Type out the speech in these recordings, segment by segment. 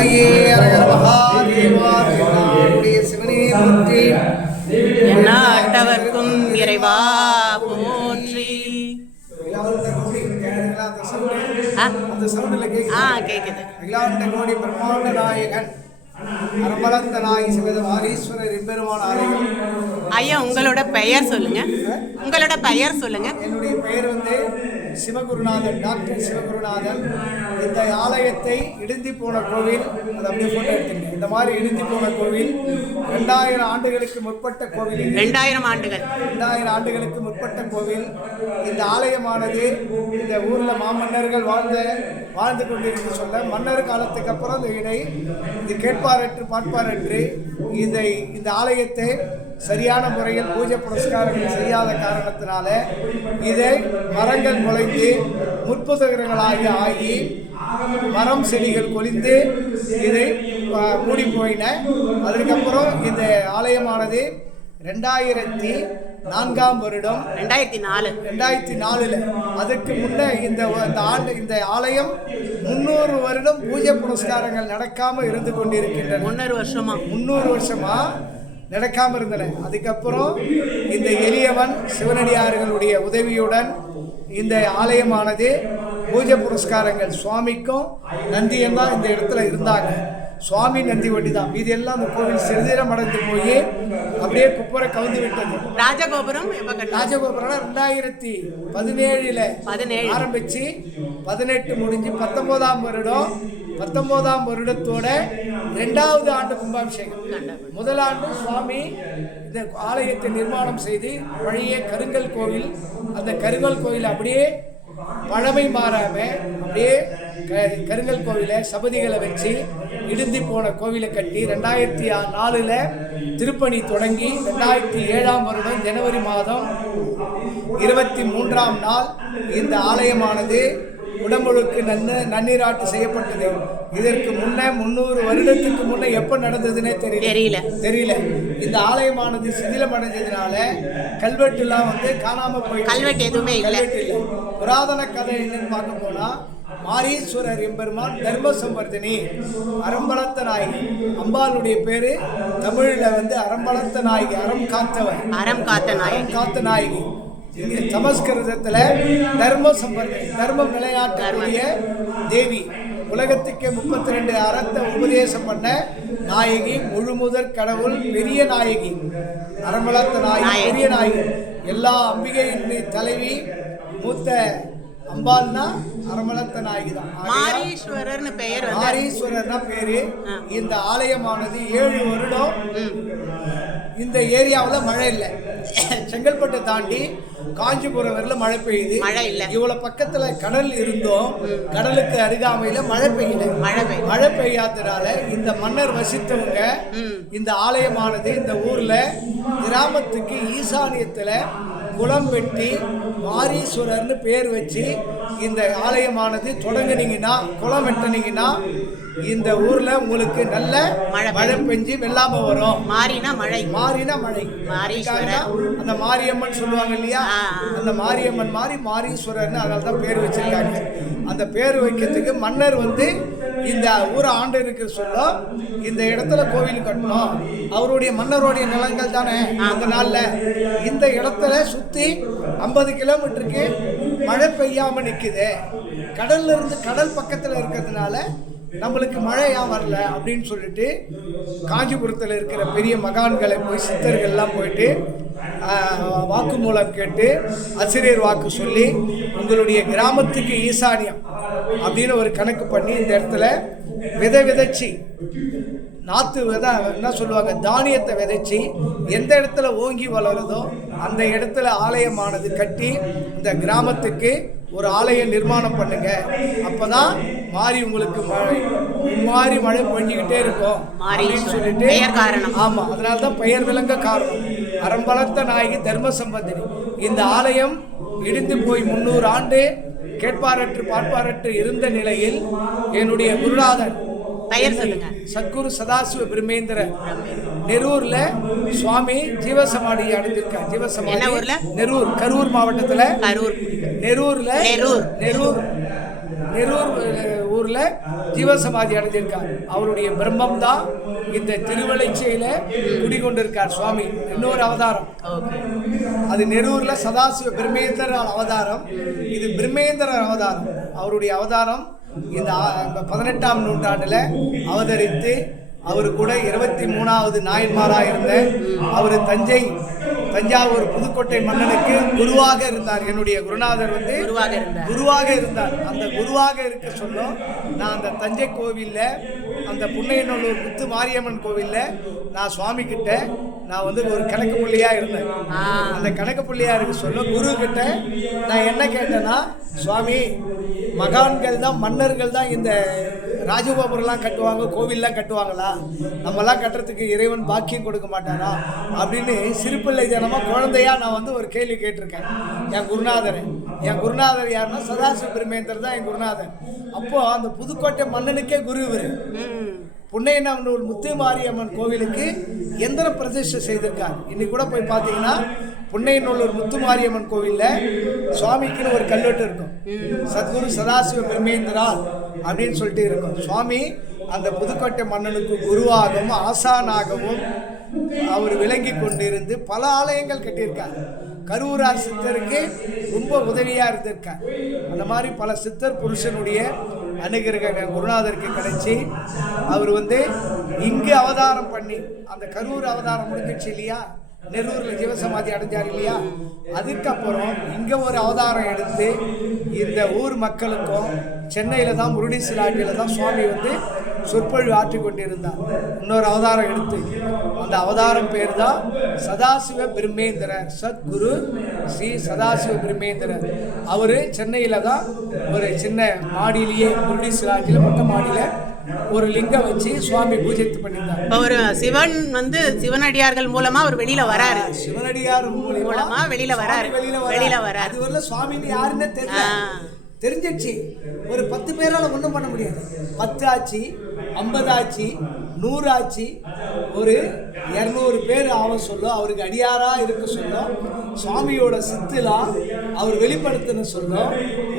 ஹரையே அரகர மகாதேவா சிவனே போற்றி. எண்ணாட்டவர்க்கும் இறைவா போற்றி. கேக்குது. அகிலாண்ட கோடி பிரம்மாண்ட நாயகன் அரம்பலந்த நாயகி சிவத வாரீஸ்வரர் எம்பெருமான் ஆலயம். ஐயா, உங்களோட பெயர் சொல்லுங்க. உங்களோட பெயர் சொல்லுங்க. என்னுடைய பெயர் சிவகுருநாதன், டாக்டர் சிவகுருநாதன். இந்த ஆலயத்தை இடிந்து போன கோவில், அது அப்படியே போட்டோ எடுத்துங்க. இந்த மாதிரி இடிந்து போன கோவில் 2000 ஆண்டுகளுக்கு முற்பட்ட கோவில். 2000 ஆண்டுகள் 2000 ஆண்டுகளுக்கு முற்பட்ட கோவில். இந்த ஆலயமானது இந்த ஊர்ல மாமன்னர்கள் வாழ்ந்து கொண்டிருந்து சொல்ல, மன்னர் காலத்துக்கு அப்புறம் இது கேட்பாரற்று பார்ப்பாரற்று இந்த ஆலயத்தை சரியான முறையில் பூஜை புரஸ்காரங்கள் செய்யாத காரணத்தினால இதை மரங்கள் முளைத்து முற்புதகங்களாகி மரம் செடிகள் கொலிந்து இதை மூடி போயின. அதுக்கப்புறம் இந்த ஆலயமானது 2004ஆம் வருடம் 2004 அதுக்கு முன்னே இந்த ஆலயம் 300 வருடம் பூஜை புரஸ்காரங்கள் நடக்காம இருந்து கொண்டிருக்கின்றன. 300 வருஷமா நடக்காம இருந்தன. அதுக்கப்புறம் இந்த எளியவன் சிவனடியார்களுடைய உதவியுடன் இந்த ஆலயமானது பூஜை புரஸ்காரங்கள் சுவாமிக்கும் நந்தியும் தான் இந்த இடத்துல இருந்தாங்க. சுவாமி நந்தி வண்டி தான். மீதி எல்லாம் அந்த கோவில் சிறுதீரம் அடைந்து போய் அப்படியே குப்புற கவுந்து விட்டது. ராஜகோபுரம் 2017 ஆரம்பிச்சு 18 முடிஞ்சு 19ஆம் வருடத்தோட 2வது ஆண்டு கும்பாபிஷேகம். முதல் ஆண்டு சுவாமி இந்த ஆலயத்தை நிர்மாணம் செய்து பழைய கருங்கல் கோவில், அந்த கருங்கல் கோவில் அப்படியே பழமை மாறாம அப்படியே கருங்கல் கோவிலை சபதிகளை வச்சு இடிந்து போன கோவிலை கட்டி 2004 திருப்பணி தொடங்கி 2007ஆம் வருடம் ஜனவரி மாதம் 23ஆம் நாள் இந்த ஆலயமானது உடம்புக்கு நன்னீராட்டு செய்யப்பட்டது. இதற்கு முன்ன 300 வருடத்துக்கு முன்ன எப்ப நடந்ததுன்னே தெரியல. இந்த ஆலயமானது சிதிலம் அடைஞ்சதுனால கல்வெட்டுலாம் காணாம போய் கல்வெட்டு எதுவுமே இல்லை. புராதன கதை என்னன்னு பார்க்க போனா, மாரீஸ்வரர் எம்பெருமான் தர்ம சம்பர்தினி அரம்பலத்த நாயகி. அம்பாளுடைய பேரு தமிழ்ல அரம்பலத்த நாயகி, அறம் காத்த நாயகி. சமஸ்கிருதத்துல தர்ம சம்பர்தினி, தர்மம் நிலைநாட்டக்கூடிய தேவி. உலகத்துக்கு 32 அறத்தை உபதேசம் பண்ண நாயகி, முழுமுதற் கடவுள், பெரிய நாயகி, அரம்பலத்த நாயகி, பெரிய நாயகி. எல்லா அம்பிகையின் தலைவி மூத்த அம்பாள்னா அரம்பலத்த நாயகி தான். மாரீஸ்வரர்னா பேரு. இந்த ஆலயமானது 7 வருடம் இந்த ஏரியாவில் மழை இல்லை. செங்கல்பட்டு தாண்டி காஞ்சிபுரம் வரல மழை பெய்யுது. இவ்வளவு பக்கத்துல கடல் இருந்தோம், கடலுக்கு அருகாமையில மழை பெய்யாதனால இந்த மன்னர் வசித்தவங்க இந்த ஆலயமானது இந்த ஊர்ல கிராமத்துக்கு ஈசானியத்துல குளம் வெட்டி மாரீஸ்வரர்னு பேர் வச்சு இந்த ஆலயமானது தொடங்குனீங்கன்னா, குளம் வெட்டினீங்கன்னா இந்த ஊர்ல உங்களுக்கு நல்ல மழை பெஞ்சு வெள்ளாம வரும். மாறினா மழை. அந்த மாரியம்மன் சொல்லுவாங்க இல்லையா, அந்த மாரியம்மன் மாதிரி மாரீஸ்வரர்னு அதனால தான் பேர் வச்சிருக்காங்க. அந்த பேர் வைக்கிறதுக்கு மன்னர் இந்த ஊரை ஆண்டு இருக்கிற சொல்ல இந்த இடத்துல கோவில் கட்டணும். அவருடைய மன்னருடைய நிலங்கள் தானே. அந்த நாள்ல இந்த இடத்துல சுத்தி 50 கிலோமீட்டருக்கு மழை பெய்யாம நிக்குது. கடல்ல இருந்து கடல் பக்கத்துல இருக்கிறதுனால நம்மளுக்கு மழையா வரல அப்படின்னு சொல்லிட்டு காஞ்சிபுரத்தில் இருக்கிற பெரிய மகான்களை போய் சித்தர்கள்லாம் போயிட்டு வாக்கு மூலம் கேட்டு ஆசிரியர் வாக்கு சொல்லி உங்களுடைய கிராமத்துக்கு ஈசானியம் அப்படின்னு ஒரு கணக்கு பண்ணி இந்த இடத்துல விதைச்சி நாற்று என்ன சொல்லுவாங்க, தானியத்தை விதைச்சி எந்த இடத்துல ஓங்கி வளருதோ அந்த இடத்துல ஆலயமானது கட்டி இந்த கிராமத்துக்கு ஒரு ஆலயம் நிர்மாணம் பண்ணுங்க. அப்பதான் உங்களுக்கு மழை பொழிஞ்சுக்கிட்டே இருக்கும் அப்படின்னு சொல்லிட்டு. ஆமா, அதனால்தான் பெயர் விளங்க காரணம். அரம்பலத்த நாயகி தர்ம சம்பந்தினி. இந்த ஆலயம் இடிந்து போய் 300 ஆண்டு கேட்பாரற்று பார்ப்பாரற்று இருந்த நிலையில் என்னுடைய குருநாதன் சத்குரு சதாசிவ பிரம்மேந்திர நெரூர்ல சுவாமி ஜீவசமாதி அடைஞ்சிருக்கார். ஜீவசமாதி நெரூர், கரூர் மாவட்டத்துல நெரூர்ல நெரூர் நெரூர் ஊரில் ஜீவசமாதி அடைஞ்சிருக்கார். அவருடைய பிரம்மம் தான் இந்த திருவளைச்சியில குடிகொண்டிருக்கார் சுவாமி. இன்னொரு அவதாரம் அது நெரூரில் சதாசிவ பிரம்மேந்திரர் அவதாரம், இது பிரம்மேந்திரர் அவதாரம். அவருடைய அவதாரம் இந்த 18ஆம் நூற்றாண்டில் அவதரித்து அவர் கூட 23வது நாயன்மாராக இருந்த அவர் தஞ்சாவூர் புதுக்கோட்டை மன்னனுக்கு குருவாக இருந்தார். என்னுடைய குருநாதர் வந்து குருவாக இருந்தார். அந்த குருவாக இருக்க சொல்லும் நான் அந்த தஞ்சை கோவிலில், அந்த புன்னையநல்லூர் முத்து மாரியம்மன் கோவிலில் நான் சுவாமி கிட்ட நான் வந்து ஒரு கணக்கு புள்ளியாக இருந்தேன். அந்த கணக்கு புள்ளியாக இருக்க சொல்ல குரு கிட்ட நான் என்ன கேட்டேன்னா, சுவாமி மகான்கள் தான் மன்னர்கள் தான் இந்த ராஜகோபுரம்லாம் கட்டுவாங்க, கோவில்லாம் கட்டுவாங்களா, நம்மலாம் கட்டுறதுக்கு இறைவன் பாக்கியம் கொடுக்க மாட்டாரா அப்படின்னு சிறுபிள்ளை தினமாக குழந்தையா நான் வந்து ஒரு கேள்வி கேட்டிருக்கேன் என் குருநாதர் யாருன்னா சதாசிவ பிரம்மேந்தர் தான் என் குருநாதர். அப்போது அந்த புதுக்கோட்டை மன்னனுக்கே குரு இவர். புன்னையநல்லூர் முத்து மாரியம்மன் கோவிலுக்கு எந்திர பிரதிஷ்டை செய்திருக்கார். இன்னைக்கு கூட போய் பார்த்தீங்கன்னா புன்னையநல்லூர் முத்து மாரியம்மன் கோவிலில் சுவாமிக்குன்னு ஒரு கல்வெட்டு இருக்கும், சத்குரு சதாசிவ பிரம்மேந்திரால் அப்படின்னு சொல்லிட்டு இருக்கும். சுவாமி அந்த புதுக்கோட்டை மன்னனுக்கு குருவாகவும் ஆசானாகவும் அவர் விளங்கி கொண்டிருந்து பல ஆலயங்கள் கட்டியிருக்கார். கரூரார் சித்தருக்கு ரொம்ப உதவியாக இருந்திருக்கார். அந்த மாதிரி பல சித்தர் புருஷனுடைய அனுகிரகம் குருநாதருக்கு கிடைச்சி அவர் வந்து இங்கே அவதாரம் பண்ணி, அந்த கரூர் அவதாரம் முடிஞ்சிடுச்சு இல்லையா, நெரூரில் ஜீவசமாதி அடைஞ்சார் இல்லையா, அதுக்கப்புறம் இங்கே ஒரு அவதாரம் எடுத்து இந்த ஊர் மக்களுக்கும் சென்னையில் தான் முருடீஸ்வராட்டியில் தான் சுவாமி வந்து சொற்பொழிவு ஆற்றி கொண்டிருந்தார். இன்னொரு அவதாரம் எடுத்து அந்த அவதாரம் பேர் தான் சதாசிவ பிரம்மேந்திரர், சத்குரு ஸ்ரீ சதாசிவ பிரம்மேந்திரர். அவர் சென்னையில் தான் ஒரு சின்ன மாடியிலேயே முருடீஸ்வராட்டியில் மொட்டை மாடியில் ஒரு லிங்கம் வச்சு சுவாமி பூஜை பண்ணியிருந்தார். அவர் சிவன் வந்து சிவனடியார்கள் மூலமா அவர் வெளியில வராரு, சிவனடியார் மூலமா வெளியில வராரு. அது வரல சுவாமின்னு யாருன்னே தெரிஞ்சிடுச்சு. ஒரு 10 பேரால் ஒன்றும் பண்ண முடியாது. 10 ஆச்சு, 50 ஆச்சு, 100 ஆச்சு, ஒரு 200 பேர் ஆக சொல்லும், அவருக்கு அடியாராக இருக்க சொல்லும், சுவாமியோட சித்துலாம் அவர் வெளிப்படுத்தின சொல்லும்.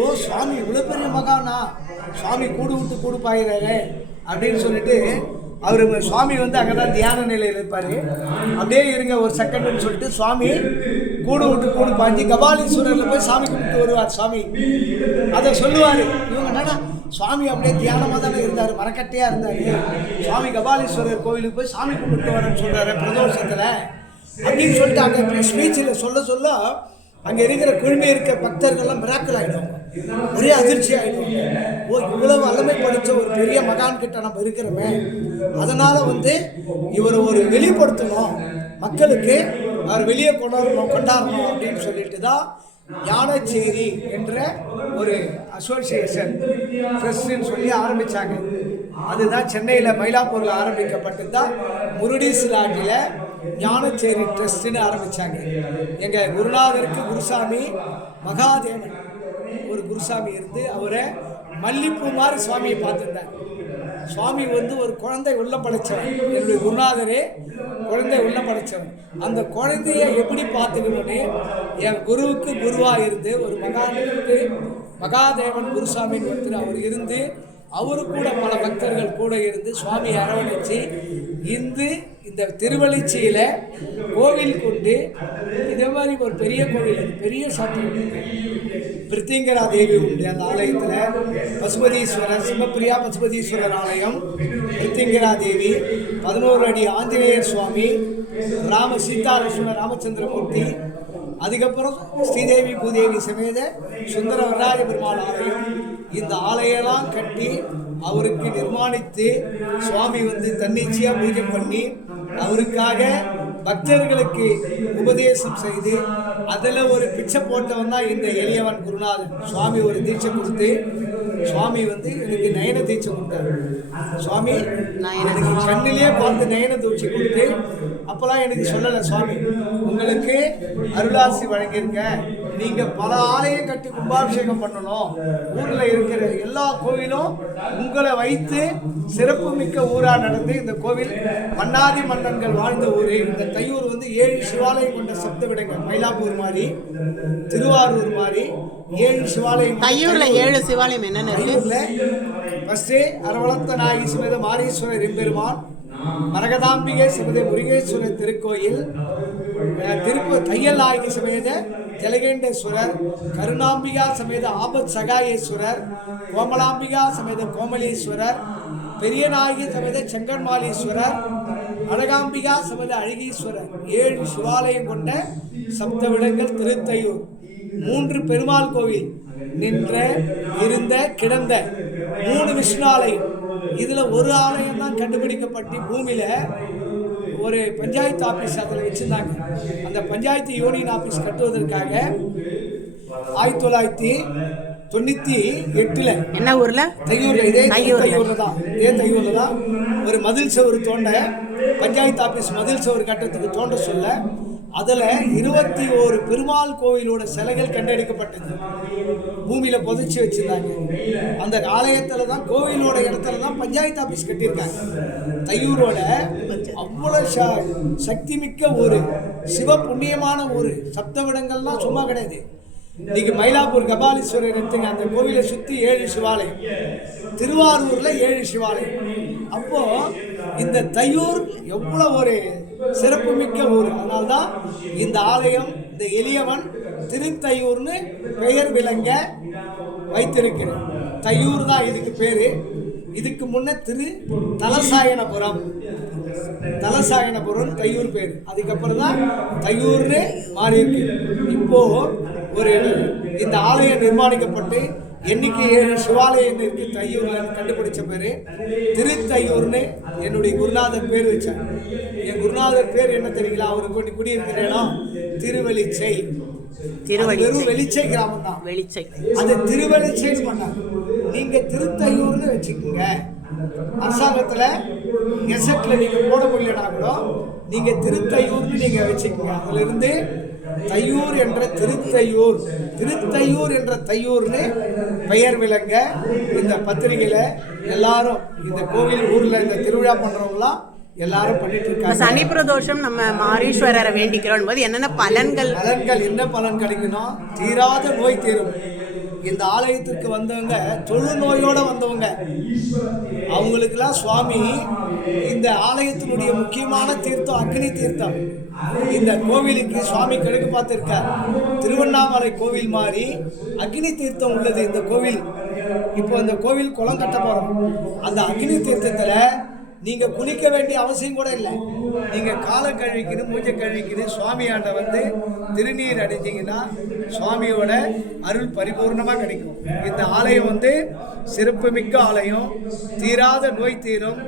ஓ சுவாமி இவ்வளோ பெரிய மகானா, சுவாமி கூடு விட்டு கூடு பாயிறாரு அப்படின்னு சொல்லிட்டு அவர் சுவாமி வந்து அங்கே தான் தியான நிலையில் இருப்பார். அப்படியே இருங்க ஒரு செகண்ட்னு சொல்லிட்டு சுவாமி கூடு விட்டு கூடு பாஞ்சி கபாலீஸ்வரரில் போய் சாமி கும்பிட்டு வருவார். சுவாமி அதை சொல்லுவார். இவங்க என்னடா சுவாமி அப்படியே தியானமாக தானே இருந்தார், மரக்கட்டையாக இருந்தார், சுவாமி கபாலீஸ்வரர் கோவிலுக்கு போய் சாமி கும்பிட்டு வரேன்னு சொல்கிறாரு பிரதோஷத்தில் அப்படின்னு சொல்லிட்டு அங்கே ஸ்பீச்சில் சொல்ல அங்கே இருக்கிற குழுமை இருக்க பக்தர்கள்லாம் மிராக்கல் ஆகிடுவாங்க, ஒரே அதிர்ச்சி ஆகிடுவாங்க. ஓ இவ்வளவு வல்லமை படித்த ஒரு பெரிய மகான் கிட்ட நம்ம இருக்கிறோமே, அதனால் வந்து இவர் ஒரு வெளிப்படுத்தணும், மக்களுக்கு அவர் வெளியே கொண்டாடணும் அப்படின்னு சொல்லிட்டு தான் ஞானச்சேரி என்ற ஒரு அசோசியேஷன் ட்ரஸ்ட்னு சொல்லி ஆரம்பித்தாங்க. அதுதான் சென்னையில் மயிலாப்பூரில் ஆரம்பிக்கப்பட்டு தான் முருடீஸ்வராட்டில் ஞானச்சேரி ட்ரஸ்ட்னு ஆரம்பித்தாங்க. எங்கள் குருநாதருக்கு குருசாமி மகாதேவன் ஒரு குருசாமி இருந்து அவரை மல்லிப்பூ மாதிரி சுவாமியை பார்த்துருந்தார். சுவாமி வந்து ஒரு குழந்தை உள்ள படைச்சவன், என்னுடைய குருநாதரே குழந்தை உள்ள படைச்சவன். அந்த குழந்தைய எப்படி பார்த்துக்கணும்னு என் குருவுக்கு குருவாக இருந்து ஒரு மகானுக்கு மகாதேவன் குருசாமின்னு ஒருத்தர் அவர் இருந்து அவரு கூட பல பக்தர்கள் கூட இருந்து சுவாமி அரவணைச்சு இந்த திருவள்ளிச்சியில் கோவில் கொண்டு இதே மாதிரி ஒரு பெரிய கோவில், பெரிய சத்திரம் பிரித்திங்கரா தேவி உண்டு. அந்த ஆலயத்தில் பசுபதீஸ்வரர், சிவப்பிரியா பசுபதீஸ்வரர் ஆலயம், பிரித்திங்கரா தேவி, 11 அடி ஆஞ்சநேயர் சுவாமி, சீதாலட்சுமண ராமச்சந்திரமூர்த்தி, அதுக்கப்புறம் ஸ்ரீதேவி பூதேவி சமேத சுந்தர வரராஜ பெருமாள் ஆலயம். இந்த ஆலயெல்லாம் கட்டி அவருக்கு நிர்மாணித்து சுவாமி வந்து தன்னிச்சையாக பூஜை பண்ணி அவருக்காக பக்தர்களுக்கு உபதேசம் செய்து அதில் ஒரு பிச்சை போட்டவன் தான் இந்த எளியவன் குருநாதன். சுவாமி ஒரு தீட்சை கொடுத்து சுவாமி வந்து எனக்கு நயன தீட்சை கொடுத்தாரு. சுவாமி எனக்கு கண்ணிலேயே பார்த்து நயன தீட்சை கொடுத்து அப்போலாம் எனக்கு சொல்லலை, சுவாமி உங்களுக்கு அருளாசி வழங்கியிருக்க, நீங்க பல ஆலயம் கட்டி கும்பாபிஷேகம் பண்ணணும். ஊர்ல இருக்கிற எல்லா கோவிலும் உங்களை வைத்து சிறப்பு மிக்க ஊரா நடந்து இந்த கோவில் மன்னாதி மன்னன்கள் வாழ்ந்த ஊர். இந்த தையூர் வந்து 7 சிவாலயம் கொண்ட சப்த விடங்கள். மயிலாப்பூர் மாதிரி, திருவாரூர் மாதிரி 7 சிவாலயம். தையூர்ல 7 சிவாலயம் என்னென்ன இருக்கு? ஃபர்ஸ்ட் அரவளத்த நாயகி சமேத மாரீஸ்வரர் எம்பெருமான், மரகதாம்பிகை சமேத முருகேஸ்வரர் திருக்கோயில், தையல் நாயகி சமேத ஜலகேண்டேஸ்வரர், கருணாம்பிகா சமேத ஆபத் சகாயேஸ்வரர், கோமலாம்பிகா சமேத கோமலீஸ்வரர், பெரிய நாயகி சமேத செங்கன்மாலீஸ்வரர், அழகாம்பிகா சமேத அழகீஸ்வரர். 7 சிவாலயம் கொண்ட சப்தவிடங்கள் திருத்தையூர். 3 பெருமாள் கோவில், நின்ற, இருந்த, கிடந்த 3 விஷ்ணு ஆலயம். இதுல ஒரு ஆலயம் தான் கண்டுபிடிக்கப்பட்டு பூமியில ஒரு பஞ்சாயத்து ஆபீஸ் அதில் வச்சிருந்தாங்க. அந்த பஞ்சாயத்து யூனியன் ஆபீஸ் கட்டுவதற்காக 1998 என்ன ஊர்ல? தையூர்ல. இதே தையூர்ல தான் ஒரு மதில் சவுறு தோண்ட, பஞ்சாயத்து ஆபீஸ் மதில் சவுறு கட்டத்துக்கு தோண்ட சொல்ல அதில் 21 பெருமாள் கோவிலோட சிலைகள் கண்டெடுக்கப்பட்டது. பூமியில புதைச்சி வச்சிருந்தாங்க. அந்த ஆலயத்துல தான், கோவிலோட இடத்துல தான் பஞ்சாயத்து ஆபீஸ் கட்டியிருக்காங்க. தையூரோட அவ்வளவு சக்தி மிக்க ஊர், சிவ புண்ணியமான ஊர். சப்தவிடங்கள்லாம் சும்மா கிடையாது. இன்னைக்கு மயிலாப்பூர் கபாலீஸ்வரர் எடுத்துங்க, அந்த கோவிலை சுற்றி 7 சிவாலயம். திருவாரூர்ல 7 சிவாலயம். அப்போ இந்த தையூர் எவ்வளவு ஒரு சிறப்பு மிக்க ஊர். அதனால்தான் இந்த ஆலயம், இந்த எளியவன் திருத்தையூர்னு பெயர் விளங்க வைத்திருக்கிறது. தையூர் தான் இதுக்கு பேரு. இதுக்கு முன்ன தலசாயனபுரம் தையூர் பேர். அதுக்கப்புறம் தான் தையூர்னு மாறி இருக்கு. இப்போ ஒரு இந்த ஆலயம் நிர்மாணிக்கப்பட்டு என்னைக்கு 7 சிவாலயம் இருக்கு தையூர்ல கண்டுபிடிச்ச பேரு திருத்தையூர்னு என்னுடைய குருநாதர் பேர் வச்சார். என் குருநாதர் பேர் என்ன தெரியுங்களா? அவருக்கு குடியிருக்கிற இடம் திருவெளிச்சை. வெறும் வெளிச்சை கிராமம் தான். அது திருவெளிச்சைன்னு பண்ணாங்க. நீங்க திருத்தையூர்னு வச்சுக்கோங்க. அரசாங்கத்துல கெசட்ல நீங்க போட முடியலனா கூட நீங்க திருத்தையூர்னு நீங்க வச்சுக்கோங்க. அதுல இருந்து தையூர் என்ற திருத்தையூர் என்ற தையூர்னு பெயர் விளங்க இந்த பத்திரிகையில எல்லாரும், இந்த கோவில் ஊர்ல இந்த திருவிழா பண்றவங்களாம் எல்லாரும் பண்ணிட்டு இருக்காங்க. சனி பிரதோஷம் நம்ம மாரீஸ்வரரை வேண்டிக்கிறோம் போது என்னென்ன பலன்கள் என்ன பலன் கிடைக்கணும்? தீராத நோய் தீரும். இந்த ஆலயத்திற்கு வந்தவங்க தொழுநோயோட வந்தவங்க, அவங்களுக்கெல்லாம் சுவாமி இந்த ஆலயத்தினுடைய முக்கியமான தீர்த்தம் அக்னி தீர்த்தம். இந்த கோவிலுக்கு சுவாமி கிழக்கு பார்த்திருக்கார். திருவண்ணாமலை கோவில் மாதிரி அக்னி தீர்த்தம் உள்ளது இந்த கோவில். இப்போ இந்த கோவில் குளம் கட்ட போறோம். அந்த அக்னி தீர்த்தத்துல நீங்க குளிக்க வேண்டிய அவசியம் கூட இல்லை. நீங்க காலை கழுவிக்கிது, மூஞ்சை கழுவிக்கிது, சுவாமியாண்ட வந்து திருநீர் அடைஞ்சிங்கன்னா சுவாமியோட அருள் பரிபூர்ணமா கிடைக்கும். இந்த ஆலயம் வந்து சிறப்புமிக்க ஆலயம். தீராத நோய் தீரும்,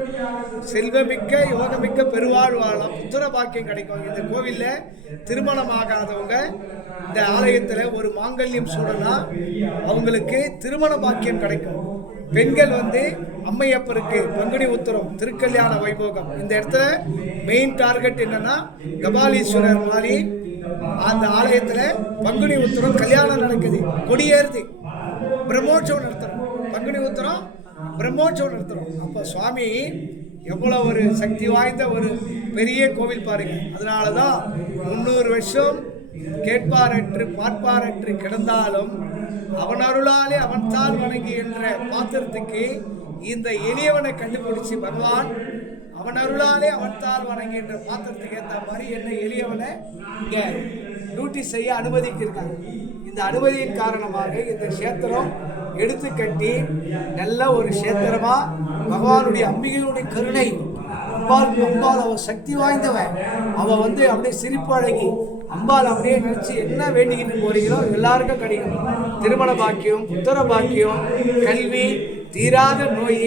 செல்வமிக்க யோகமிக்க பெருவாழ்வாழம், புத்திர பாக்கியம் கிடைக்கும். இந்த கோவில்ல திருமணமாகாதவங்க இந்த ஆலயத்துல ஒரு மாங்கல்யம் சூடனா அவங்களுக்கு திருமண பாக்கியம் கிடைக்கும். பெண்கள் வந்து அம்மையப்பருக்கு பங்குனி உத்திரம் திருக்கல்யாண வைபோகம். இந்த இடத்துல மெயின் டார்கெட் என்னன்னா, கபாலீஸ்வரர் மாதிரி அந்த ஆலயத்துல பங்குனி உத்திரம் கல்யாணம் நடக்குது, கொடியேறுது, பிரம்மோற்சவம் நடத்துறோம். பங்குனி உத்திரம் பிரம்மோற்சவம் நடத்துறோம். அப்போ சுவாமி எவ்வளவு ஒரு சக்தி வாய்ந்த ஒரு பெரிய கோவில் பாருங்க. அதனாலதான் 300 வருஷம் கேட்பாரற்று பார்ப்பாரற்று கிடந்தாலும் அவன் அருளாலே அவன் தாள் வணங்கி என்ற பாத்திரத்துக்கு இந்த எளியவனை கண்டுபிடிச்சு பகவான் அவன் அருளாலே அவன் தாள் வணங்கி என்ற பாத்திரத்துக்கு ஏற்ற மாதிரி என்ன எளியவனை இங்க டியூட்டி செய்ய அனுமதிக்கிறாங்க. இந்த அனுமதியின் காரணமாக இந்த கஷேத்திரம் எடுத்து கட்டி நல்ல ஒரு கஷேத்திரமா பகவானுடைய அம்பிகையுடைய கருணை. அம்பாள் அவ சக்தி வாய்ந்தவன். அவ வந்து அப்படியே சிரிப்பழகி அம்பாள் அப்படியே நினைச்சு என்ன வேண்டிக்கிட்டு போறீங்களோ எல்லாருக்கும் கிடைக்கும். திருமண பாக்கியம், புத்திர பாக்கியம், கல்வி, தீராத நோய்,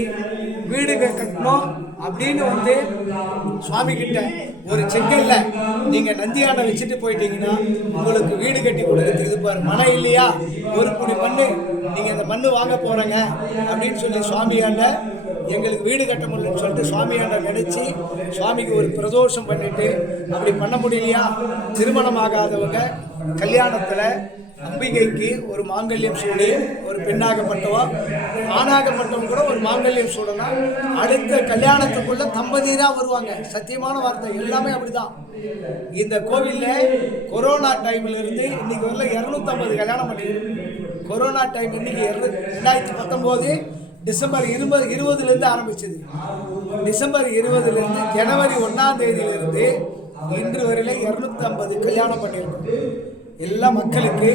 வீடு கட்டணும் அப்படின்னு வந்து சுவாமி கிட்ட ஒரு செங்கல்ல நீங்க நந்தியானை வச்சுட்டு போயிட்டீங்கன்னா உங்களுக்கு வீடு கட்டி கொடுக்குறதுக்கு இது பாரு மனை இல்லையா, ஒரு குடி மண்ணு நீங்க இந்த மண்ணு வாங்க போறங்க அப்படின்னு சொல்லி சுவாமியாண்ட எங்களுக்கு வீடு கட்ட முடியலன்னு சொல்லிட்டு சுவாமியாண்ட நினைச்சு சுவாமிக்கு ஒரு பிரதோஷம் பண்ணிட்டு அப்படி பண்ண முடியலையா, திருமணம் ஆகாதவங்க கல்யாணத்துல அம்பிகைக்கு ஒரு மாங்கல்யம் சூடி, ஒரு பெண்ணாகப்பட்டவா ஆணாகப்பட்டவங்க கூட ஒரு மாங்கல்யம் சூடனா அடுத்த கல்யாணத்துக்குள்ள தம்பதி தான் வருவாங்க. சத்தியமான வார்த்தை, எல்லாமே அப்படிதான். இந்த கோவிலில் கொரோனா டைம்ல இருந்து இன்னைக்கு வரல 250 கல்யாணம் பண்ணிருக்கு. கொரோனா டைம் இன்னைக்கு 2019 டிசம்பர் 20 ஆரம்பிச்சது. டிசம்பர் 20 ஜனவரி 1ஆம் தேதியிலிருந்து இன்று வரையில 250 கல்யாணம் பண்ணியிருக்கோம். எல்லா மக்களுக்கு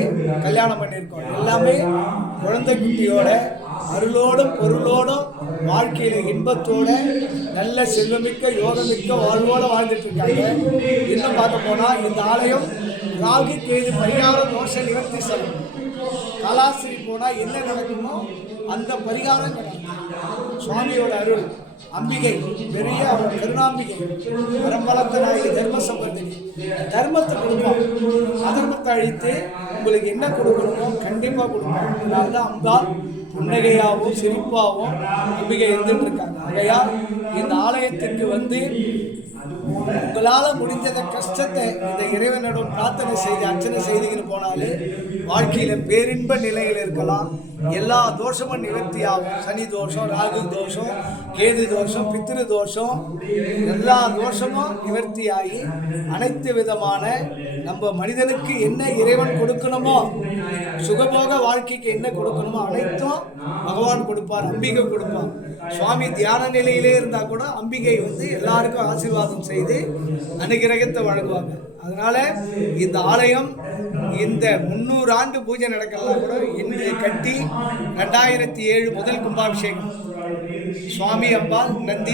கல்யாணம் பண்ணியிருக்கோம். எல்லாமே குழந்தை குட்டியோட அருளோடும் பொருளோடும் வாழ்க்கையில இன்பத்தோட நல்ல செல்வமிக்க யோகமிக்க வாழ்வோட வாழ்ந்துட்டு இருக்காங்க. இன்னும் பார்க்க போனா இந்த ஆலயம் ராகு கேது பரிகார தோஷ நிவர்த்தி ஸ்தலம். கலாசிரி போனா என்ன நடக்குமோ அந்த பரிகாரம் நடக்கும். சுவாமியோட அருள், அம்பிகை பெரிய கருணாம்பிகை, பரம்பலத்த நாயகி, தர்ம சம்பர்தினி. தர்மத்தை கொடுப்போம், அதர்மத்தை அழித்து உங்களுக்கு என்ன கொடுக்கணுமோ கண்டிப்பாக கொடுப்போம். அதனால தான் அம்பாள் புன்னகையாகவும் சிரிப்பாகவும் அம்பிகை இருந்துட்டு இருக்காங்க. ஆகையால் இந்த ஆலயத்துக்கு வந்து உங்களால் முடிஞ்சத கஷ்டத்தை இந்த இறைவனிடம் பிரார்த்தனை செய்து அர்ச்சனை செய்துக்கிட்டு போனாலே வாழ்க்கையில் பேரின்ப நிலையில் இருக்கலாம். எல்லா தோஷமும் நிவர்த்தி ஆகும். சனி தோஷம், ராகு தோஷம், கேது தோஷம், பித்ரு தோஷம், எல்லா தோஷமும் நிவர்த்தி ஆகி அனைத்து விதமான நம்ம மனிதனுக்கு என்ன இறைவன் கொடுக்கணுமோ, சுகபோக வாழ்க்கைக்கு என்ன கொடுக்கணுமோ அனைத்தும் பகவான் கொடுப்பார், அம்பிகை கொடுப்பார். சுவாமி தியான நிலையிலே இருந்தால் கூட அம்பிகை வந்து எல்லாருக்கும் ஆசீர்வாதம் செய்து அனுகிரகத்தை வழங்குவாங்க. அதனால இந்த ஆலயம் இந்த 300 ஆண்டு பூஜை நடக்கலாம் கூட இன்று கட்டி 2007 முதல் கும்பாபிஷேகம். சுவாமி அம்பாள் நந்தி